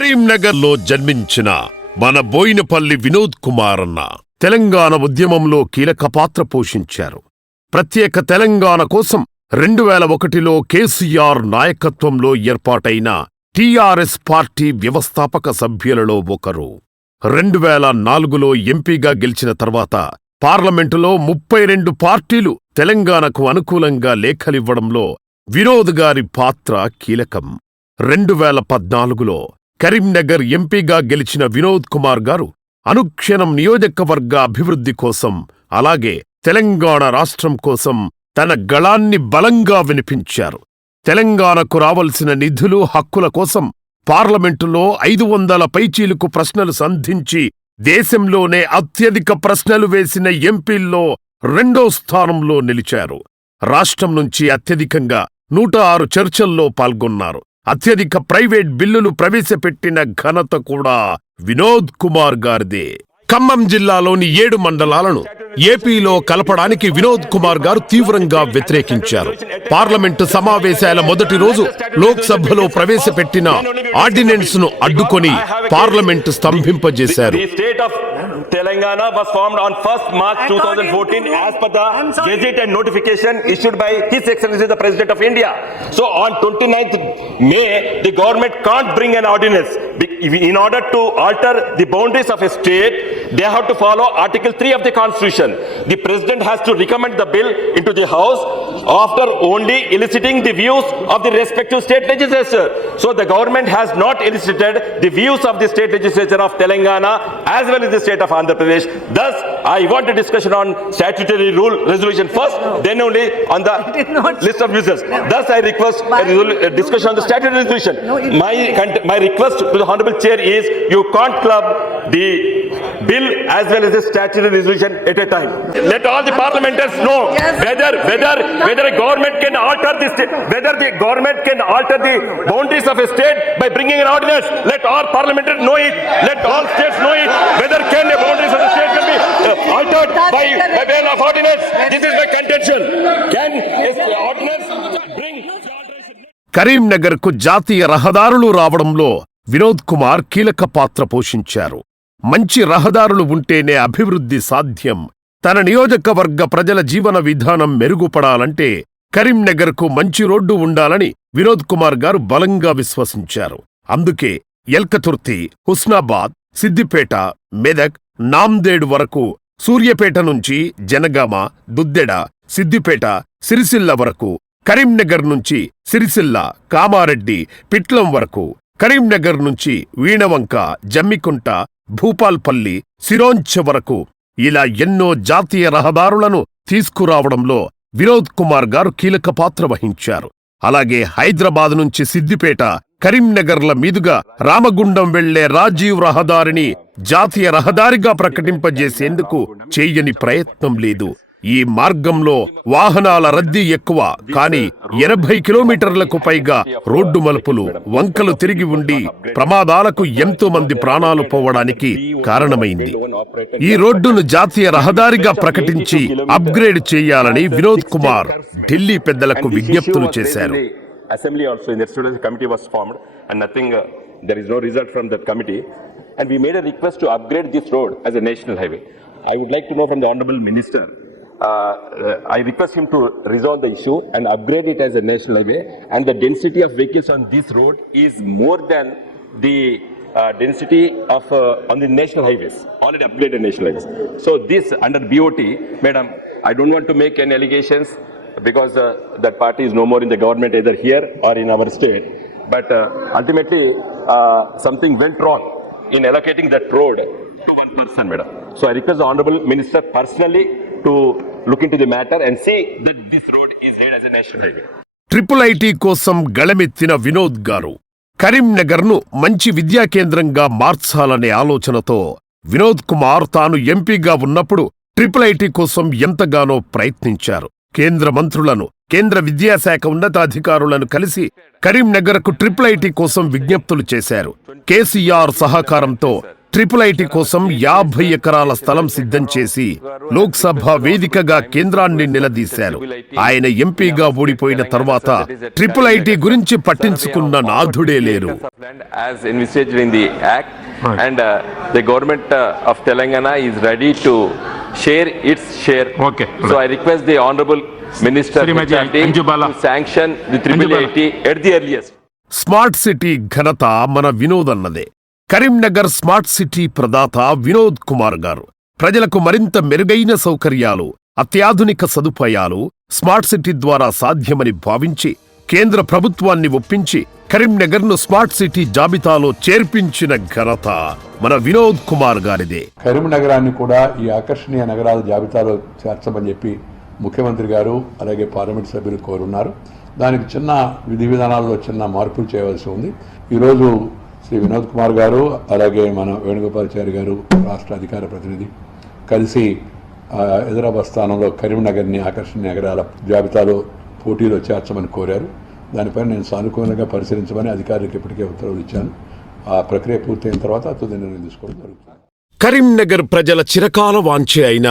కరీంనగర్లో జన్మించిన మన బోయినపల్లి వినోద్ కుమార్ అన్న తెలంగాణ ఉద్యమంలో కీలక పాత్ర పోషించారు. ప్రత్యేక తెలంగాణ కోసం 2001లో కేసీఆర్ నాయకత్వంలో ఏర్పాటైన టీఆర్ఎస్ పార్టీ వ్యవస్థాపక సభ్యులలో ఒకరు. 2004లో ఎంపీగా గెలిచిన తర్వాత పార్లమెంటులో 32 పార్టీలు తెలంగాణకు అనుకూలంగా లేఖలివ్వడంలో వినోద్ గారి పాత్ర కీలకం. 2014లో కరీంనగర్ ఎంపీగా గెలిచిన వినోద్ కుమార్ గారు అనుక్షణం నియోజకవర్గ అభివృద్ధి కోసం, అలాగే తెలంగాణ రాష్ట్రం కోసం తన గళాన్ని బలంగా వినిపించారు. తెలంగాణకు రావలసిన నిధులు, హక్కుల కోసం పార్లమెంటులో 500 పైచీలకు ప్రశ్నలు సంధించి దేశంలోనే అత్యధిక ప్రశ్నలు వేసిన ఎంపీల్లో 2వ స్థానంలో నిలిచారు. రాష్ట్రం నుంచి అత్యధికంగా 106 చర్చల్లో పాల్గొన్నారు. అత్యధిక ప్రైవేట్ బిల్లులు ప్రవేశపెట్టిన ఘనత కూడా వినోద్ కుమార్ గారిదే. ఖమ్మం జిల్లాలోని 7 మండలాలను ఏపీలో కలపడానికి వినోద్ కుమార్ గారు తీవ్రంగా వ్యతిరేకించారు. పార్లమెంటు సమావేశాల మొదటి రోజు లోక్సభలో ప్రవేశపెట్టిన ఆర్డినెన్స్ ను అడ్డుకొని parliament స్తంభింపజేశారు. Telangana was formed on 1st March 2014 as per the gazette and notification issued by His Excellency the President of India. So on 29th May, the government can't bring an ordinance. In order to alter the boundaries of a state, they have to follow Article 3 of the Constitution. The President has to recommend the bill into the House after only eliciting the views of the respective state legislature. So the government has not elicited the views of the state legislature of Telangana as well as the state of Andhra Pradesh. Thus, I want a discussion on statutory rule resolution first, then only on the list of users. Thus, I request a discussion on the statutory resolution. My request to the Honorable Chair is you can't club the bill as well as the statutory resolution at a time. Let all the parliamentarians know whether a government can alter this, whether the government can alter the boundaries of a state by bringing an ordinance. Let all parliamentarians know it. Let all states know it. Whether can the boundaries of the state can be altered by way of ordinance. This is my contention. Can a ordinance bring? Karimnagar కు జాతీయ రహదారులు రావడంలో వినోద్ కుమార్ కీలక పాత్ర పోషించారు. మంచి రహదారులు ఉంటేనే అభివృద్ధి సాధ్యం. తన నియోజకవర్గ ప్రజల జీవన విధానం మెరుగుపడాలంటే కరీంనగర్ కు మంచి రోడ్డు ఉండాలని వినోద్ కుమార్ గారు బలంగా విశ్వసించారు. అందుకే ఎల్కతుర్తి, హుస్నాబాద్, సిద్దిపేట, మెదక్, నాందేడ్ వరకు, సూర్యాపేట నుంచి జనగామ, దుద్దెడ, సిద్దిపేట, సిరిసిల్ల వరకు, కరీంనగర్ నుంచి సిరిసిల్ల, కామారెడ్డి, పిట్లం వరకు, కరీంనగర్ నుంచి వీణవంక, జమ్మికుంట, భూపాల్పల్లి, సిరోంచ వరకు ఇలా ఎన్నో జాతీయ రహదారులను తీసుకురావడంలో వినోద్ కుమార్ గారు కీలక పాత్ర వహించారు. అలాగే హైదరాబాద్ నుంచి సిద్దిపేట, కరీంనగర్ల మీదుగా రామగుండం వెళ్లే రాజీవ్ రహదారిని జాతీయ రహదారిగా ప్రకటింపజేసేందుకు చేయని ప్రయత్నం లేదు. ఈ మార్గంలో వాహనాల రద్దీ ఎక్కువ, కానీ 80 కిలోమీటర్లకు పైగా రోడ్డు మలుపులు, వంకలు తిరిగి ఉండి ప్రమాదాలకు ఎంతో మంది ప్రాణాలు పోవడానికి కారణమైంది. ఈ రోడ్డును జాతీయ రహదారిగా ప్రకటించి అప్గ్రేడ్ చేయాలని వినోద్ కుమార్ ఢిల్లీ పెద్దలకు విజ్ఞప్తులు చేశారు. Assembly also in the students committee was formed and nothing, there is no result from that committee, and we made a request to upgrade this road as a national highway. I would like to know from the Honorable Minister, I request him to resolve the issue and upgrade it as a national highway, and the density of vehicles on this road is more than the density of on the national highways, already upgraded national highways. So this under BOT, madam, I don't want to make any allegations because that party is no more in the government either here or in our state, but ultimately something went wrong in allocating that road to one person, madam. So I request the Honorable Minister personally to look into the matter and see that this road is made as a national highway. IIIT కోసం గళమెత్తిన వినోద్ గారు కరీంనగర్ను మంచి విద్యా కేంద్రంగా మార్చాలనే ఆలోచనతో వినోద్ కుమార్ తాను ఎంపీగా ఉన్నప్పుడు IIIT కోసం ఎంతగానో ప్రయత్నించారు. కేంద్ర మంత్రులను, కేంద్ర విద్యాశాఖ ఉన్నతాధికారులను కలిసి కరీంనగర్కు IIIT కోసం విజ్ఞప్తులు చేశారు. కేసీఆర్ సహకారంతో ట్రిపుల్ ఐటీ కోసం 50 ఎకరాల స్థలం సిద్ధం చేసి లోక్సభ వేదికగా కేంద్రాన్ని నిలదీశారు. ఆయన ఎంపీగా ఓడిపోయిన తర్వాత ట్రిపుల్ ఐటీ గురించి పట్టించుకున్న నాథుడే లేరు. As envisaged in the act, and the government of Telangana is ready to share its share. Okay. So I request the honorable minister Srimati to Anjubala. sanction the triple Anjubala. IT at the earliest. Smart city ఘనత మన వినోద్ అన్నదే. Karimnagar smart city ప్రదాత వినోద్ కుమార్ గారు ప్రజలకు మరింత మెరుగైన సౌకర్యాలు, అత్యాధునిక సదుపాయాలు స్మార్ట్ సిటీ ద్వారా సాధ్యమని భావించి కేంద్ర ప్రభుత్వాన్ని ఒప్పించి కరీంనగర్ను స్మార్ట్ సిటీ జాబితాలో చేర్పించిన ఘనత మన వినోద్ కుమార్ గారిదే. కరీంనగరాన్ని కూడా ఈ ఆకర్షణీయ నగరాల జాబితాలో చేర్చమని చెప్పి ముఖ్యమంత్రి గారు అలాగే పార్లమెంట్ సభ్యులు కోరున్నారు. దానికి చిన్న విధి విధానాల్లో చిన్న మార్పులు చేయవలసి ఉంది. ఈరోజు శ్రీ వినోద్ కుమార్ గారు అలాగే మన వేణుగోపాలాచారి గారు రాష్ట్ర అధికార ప్రతినిధి కలిసి హైదరాబాద్ స్థానంలో కరీంనగర్ని ఆకర్షణీయ నగరాల జాబితాలో పోటీలో చేర్చమని కోరారు. దానిపైన నేను సానుకూలంగా పరిశీలించమని అధికారులకు ఇప్పటికే ఉత్తర్వులు ఇచ్చాను. ఆ ప్రక్రియ పూర్తయిన తర్వాత తుది నిర్ణయం తీసుకోవడం జరుగుతుంది. కరీంనగర్ ప్రజల చిరకాల వాంఛే అయిన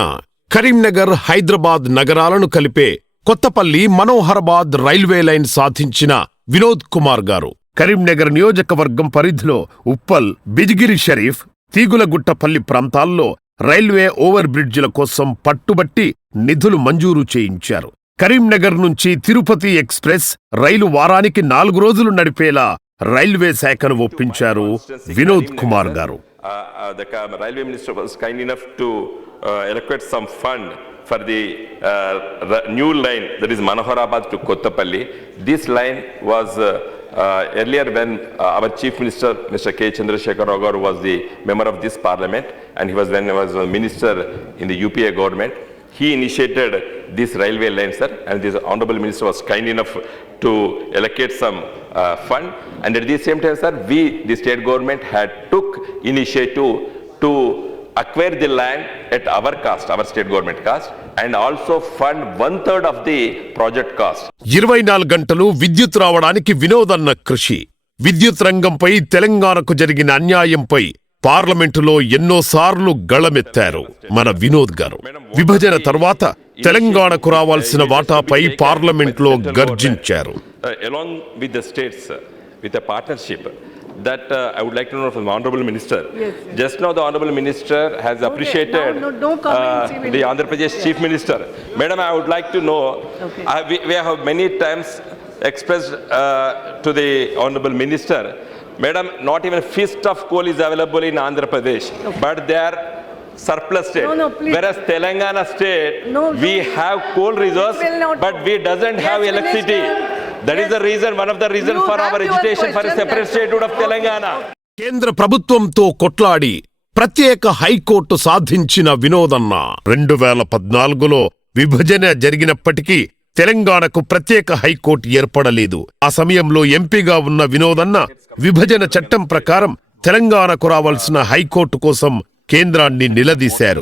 కరీంనగర్ హైదరాబాద్ నగరాలను కలిపే కొత్తపల్లి మనోహరాబాద్ రైల్వే లైన్ సాధించిన వినోద్ కుమార్ గారు కరీంనగర్ నియోజకవర్గం పరిధిలో ఉప్పల్, బిజిగిరి షరీఫ్, తీగులగుట్టపల్లి ప్రాంతాల్లో రైల్వే ఓవర్ బ్రిడ్జిల కోసం పట్టుబట్టి నిధులు మంజూరు చేయించారు. కరీంనగర్ నుంచి తిరుపతి ఎక్స్ప్రెస్ రైలు వారానికి 4 రోజులు నడిపేలా రైల్వే శాఖను ఒప్పించారు వినోద్ కుమార్ గారు. The railway minister was kind enough to allocate some fund for the new line, that is Manoharabad to Kottapalli. This line was earlier when our chief minister Mr. K. Chandrasekhar Rao garu was the member of this parliament, and he was a minister in the UPA government. He initiated this railway line, sir, and this honorable minister was kind enough to allocate some fund, and at the same time, sir, we, the state government, had took initiative to acquire the land at our cost, our state government cost, and also fund 1/3 of the project cost. 24 గంటలు విద్యుత్ రావడానికి వినోదన్న కృషి, విద్యుత్ రంగంపై తెలంగాణకు జరిగిన అన్యాయంపై పార్లమెంటులో ఎన్నోసార్లు గళమెత్తారు మన వినోద్ గారు. విభజన తర్వాత తెలంగాణకు రావాల్సిన వాటాపై పార్లమెంట్లో గర్జించారు. Along with the states, with a partnership, that I would like to know from the honorable minister. Yes. Just now the honorable minister has appreciated no comments, he will- the Andhra Pradesh chief minister. Madam, I would like to know, Okay. we have many times expressed to the honorable minister, Madam, not even fist of coal is available in Andhra Pradesh, but they are surplus state. No, please. Whereas Telangana state, No, we have coal resource, will not- but we doesn't have Yes, electricity. Minister. That is Yes. the reason, one of the reason You for have our your agitation for a question separate that- statehood of Telangana. కేంద్ర ప్రభుత్వంతో కొట్లాడి ప్రత్యేక high court సాధించిన వినోదన్న 2014లో విభజన జరిగినప్పటికీ తెలంగాణకు ప్రత్యేక high court ఏర్పడలేదు. ఆ సమయంలో ఎంపీగా ఉన్న వినోదన్న విభజన చట్టం ప్రకారం తెలంగాణకు రావాల్సిన హైకోర్టు కోసం కేంద్రాన్ని నిలదీశారు.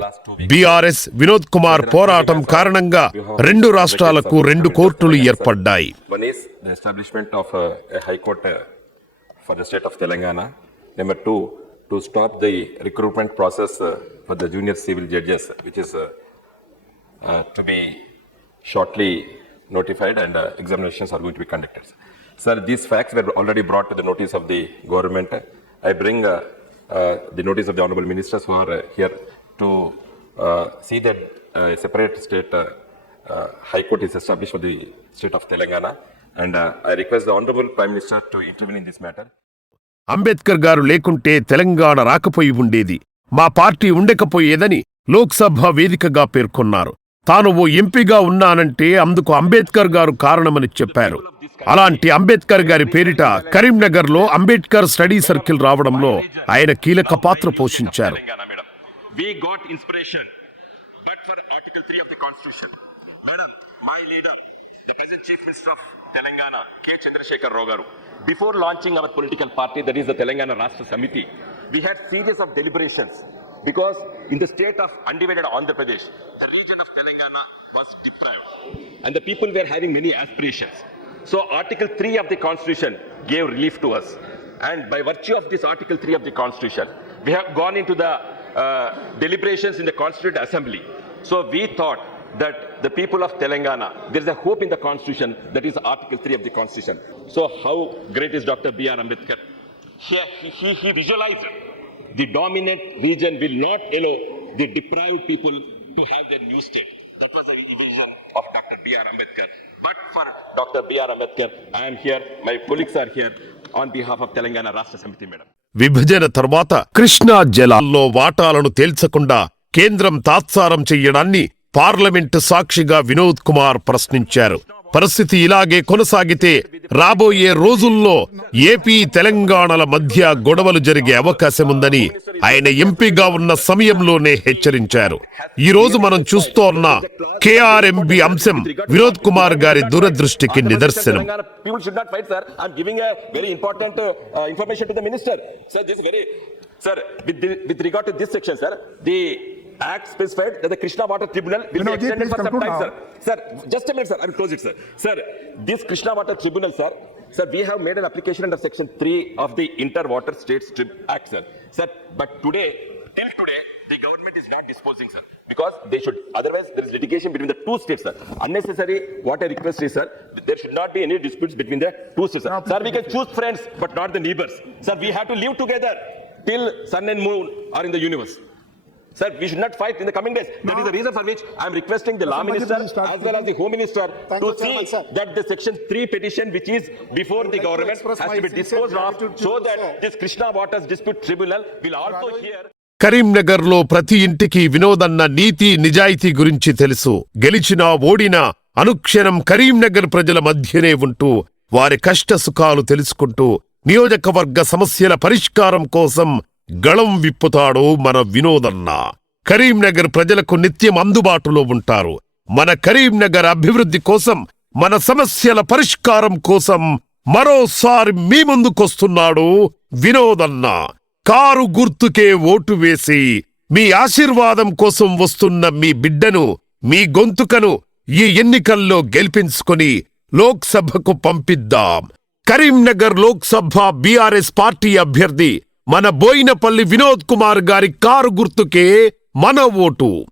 బీఆర్ఎస్ వినోద్ కుమార్ పోరాటం కారణంగా 2 రాష్ట్రాలకు 2 కోర్టులు ఏర్పడ్డాయి. One is the establishment of a high court for the state of Telangana. Number 2, to stop the recruitment process for the junior civil judges, which is to be shortly notified, and examinations are going to be conducted. Sir, these facts were already brought to the notice of the government. I bring the notice of the honorable ministers who are here to see that a separate state high court is established for the state of Telangana, and I request the honorable prime minister to intervene in this matter. Ambedkar గారు లేకుంటే తెలంగాణ రాకపోయి ఉండేది, మా party ఉండకపోయేదని Lok Sabha వేదికగా పేర్కొన్నారు. తాను ఓ ఎంపీగా ఉన్నానంటే అందుకు అంబేద్కర్ గారు కారణమని చెప్పారు. అలాంటి అంబేద్కర్ గారి పేరిట కరీంనగర్లో అంబేద్కర్ స్టడీ సర్కిల్ రావడంలో ఆయన కీలక పాత్ర పోషించారు. We got inspiration, but for Article 3 of the Constitution. Madam, my leader, the present Chief Minister of Telangana, K. Chandrasekhar Rao garu, before launching our political party, that is the Telangana Rashtra Samiti, we had series of deliberations, because in the state of undivided Andhra Pradesh, the region of Telangana was deprived, and the people were having many aspirations. So Article 3 of the Constitution gave relief to us, and by virtue of this Article 3 of the Constitution, we have gone into the deliberations in the Constituent Assembly. So we thought that the people of Telangana, there is a hope in the Constitution, that is Article 3 of the Constitution. So how great is Dr. B.R. Ambedkar? He visualized the dominant region will not allow the deprived people to have their new state. That was the vision of Dr. B.R. Ambedkar. But for Dr. B.R. Ambedkar, I am here, my colleagues are here on behalf of Telangana Rashtra Samiti, madam. విభజన తర్వాత కృష్ణా జలాల్లో వాటాలను తేల్చకుండా కేంద్రం తాత్సారం చెయ్యడాన్ని parliament సాక్షిగా వినోద్ కుమార్ ప్రశ్నించారు. పరిస్థితి ఇలాగే కొనసాగితే రాబోయే రోజుల్లో ఏపీ తెలంగాణల మధ్య గొడవలు జరిగే అవకాశముందని ఆయన ఎంపీగా ఉన్న సమయంలోనే హెచ్చరించారు. ఈ రోజు మనం చూస్తోన్న కేఆర్ఎంబి అంశం వినోద్ కుమార్ గారి దురదృష్టికి నిదర్శనం. People should not fight, sir. I'm giving a very important information to the minister. Sir, with regard to this section, sir, the Act specified that the Krishna Water Tribunal will be extended for some time, sir. Sir, just a minute, sir. I will close it, sir. Sir, this Krishna Water Tribunal, sir, we have made an application under Section 3 of the Inter-Water States Act, sir. Sir, but today, till today, the government is not disposing, sir, because they should. Otherwise, there is litigation between the two states, sir. Unnecessary. What I request is, sir, there should not be any disputes between the two states, sir. Sir, we can choose friends, but not the neighbors. Sir, we have to live together till sun and moon are in the universe. Sir, we should not fight in the coming days. That is the reason for which I am requesting the Law Minister as well as the Home Minister to see that the Section 3 petition, which is before the government, has to be disposed of, so that this Krishna Waters Dispute Tribunal will also hear. Karimnagar లో ప్రతి ఇంటికి వినోదన్న నీతి నిజాయితీ గురించి తెలుసు. గెలిచినా ఓడినా అనుక్షణం కరీంనగర్ ప్రజల మధ్యనే ఉంటూ వారి కష్ట సుఖాలు తెలుసుకుంటూ నియోజకవర్గ సమస్యల పరిష్కారం కోసం గళం విప్పుతాడు మన వినోదన్న. కరీంనగర్ ప్రజలకు నిత్యం అందుబాటులో ఉంటారు. మన కరీంనగర్ అభివృద్ధి కోసం, మన సమస్యల పరిష్కారం కోసం మరోసారి మీ ముందుకొస్తున్నాడు వినోదన్న. కారు గుర్తుకే ఓటు వేసి మీ ఆశీర్వాదం కోసం వస్తున్న మీ బిడ్డను, మీ గొంతుకను ఈ ఎన్నికల్లో గెలిపించుకొని లోక్సభకు పంపిద్దాం. కరీంనగర్ లోక్సభ బీఆర్ఎస్ పార్టీ అభ్యర్థి మన బోయినపల్లి వినోద్ కుమార్ గారి కారు గుర్తుకే మన ఓటు.